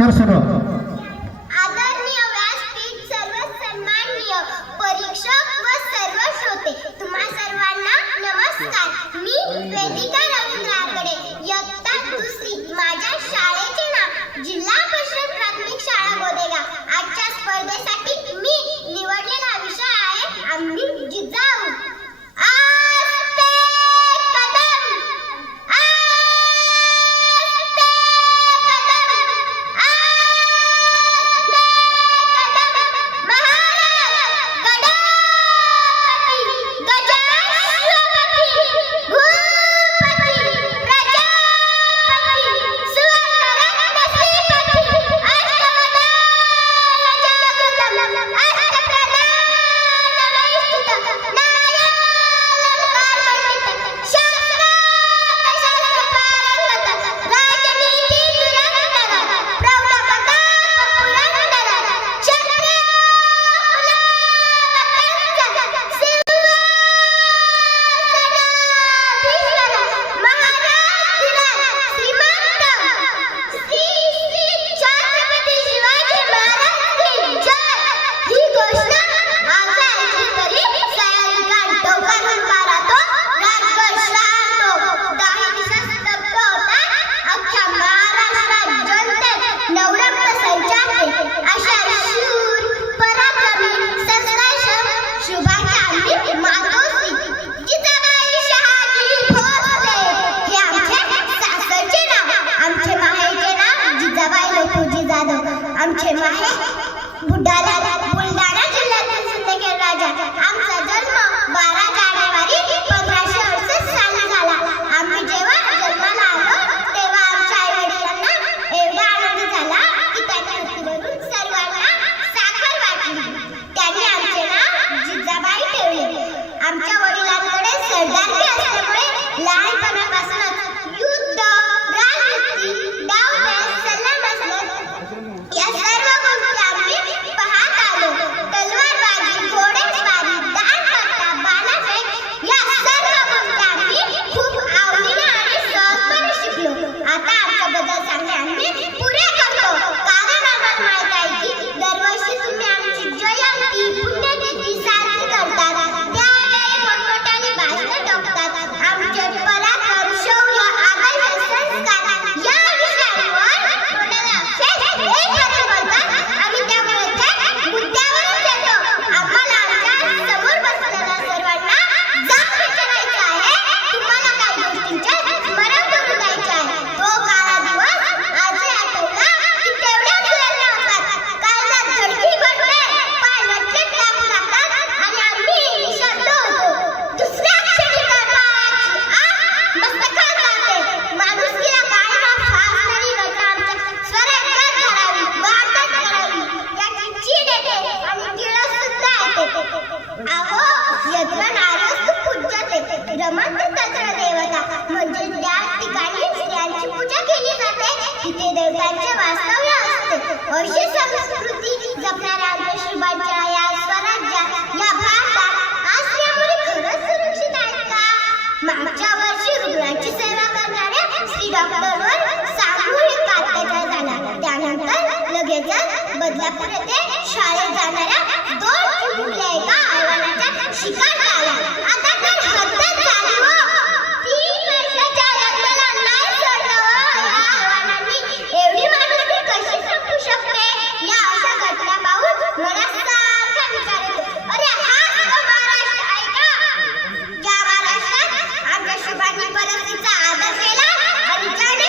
कर सुरू. आदरणीय व्यासपीठ, सर्व सन्माननीय परीक्षक व सर्व श्रोते, तुम्हा सर्वांना नमस्कार. मी वेदिका रवींद्र आकडे, इयत्ता दुसरी. माझ्या शाळेचे नाव जिल्हा परिषद प्राथमिक शाळा गोदेगाव. आजच्या स्पर्धेसाठी मी निवडलेला विषय आहे आम्ही जिजाऊ. आमचे माहेर बुलढाणा जिल्ह्यातील सिंदखेड राजा. आमचा जन्म 12 जानेवारी 1568 साली झाला. आम्ही जेव्हा जन्माला आलो तेव्हा आमच्या आई-वडिलांना एवढा आनंद झाला की त्यांनी हातीवरून सर्वांना साखर वाटली. त्यांनी आमचे नाव जिजाबाई ठेवले. आमच्या वडिलांकडे सरदारकी असल्यामुळे लहानपणापासूनच युद्ध, राजनीती, डावपेच, सल्लामसलत या सर्व गोष्टी आम्ही पाहत आलो. तलवारबाजी, घोडेस्वारी, दांडपट्टा, भालाफेक या सर्व गोष्टी आम्ही खूप आवडीने आणि सहजपणे शिकलो. आता आमच्याबद्दल सांगणे आम्ही पुरे करतो, कारण आम्हाला माहित आहे की दरवर्षी तुम्ही आमची जयंती, पुण्यतिथी साजरी करतात. त्यावेळी मोठमोठ्याने भाषणे टाकतात. आमचे पराक्रम, शौर्य, आदर्श, संस्कार या विषयांवर आम्ही त्यामुळे मुद्द्यावरच येतो. आम्हाला आमच्या समोर बसलेल्या सर्वांना जाब विचारायचा आहे. तुम्हाला काही गोष्टींचे स्मरण करून द्यायचे आहे. तो काळा दिवस आजही आठवला की तेवढ्याच वेळेला होतात. काळजात धडकी भरते, पाय लटकत लागू लागतात आणि आम्ही निशब्द होतो. दुसऱ्या क्षणी पायाची आग मस्तकात जाते. माणुसकीला काळीमा फासणारी घटना आमच्या स्वराज्यात घडावी, भारतात घडावी याची चीड येते आणि किळस सुद्धा येते. अहो यजमान आर्यस्तु पूज्यते, रमन्ते तत्र देवता. म्हणजे ज्या ठिकाणी स्त्रियांची पूजा केली जाते तिथे देवतांचे वास्तव्य असते. अशी संस्कृती जपणाऱ्या आमच्या श्रीबाईंच्या या स्वराज्यात, या भारतात आज त्या मुली खरंच सुरक्षित आहेत का? मागच्या वर्षी रुग्णांची सेवा करणाऱ्या श्री डॉक्टरवर सामूहिक अत्याचार झाला. त्यानंतर लगेचच बदलापूर येथे शाळेत जाणाऱ्या 2 मुली एका आव्हानाच्या शिकार झाल्या. आता तर हद्दच झाली हो. 3 वर्षाच्या लग्नाला नाही सोडलं हो. या आव्हानांनी एवढी माणुसकी कशी संपू शकते? या अशा घटना पाहून मला सारखा विचार येतो, अरे हाच तो महाराष्ट्र आहे का? ज्या महाराष्ट्रात आमच्या शुभांनी परिस्थितीचा आदर केला आणि ज्याने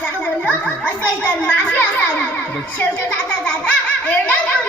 जास्त बोललो असेल तर माफी असावी. शेवटी जाता जाता एवढंच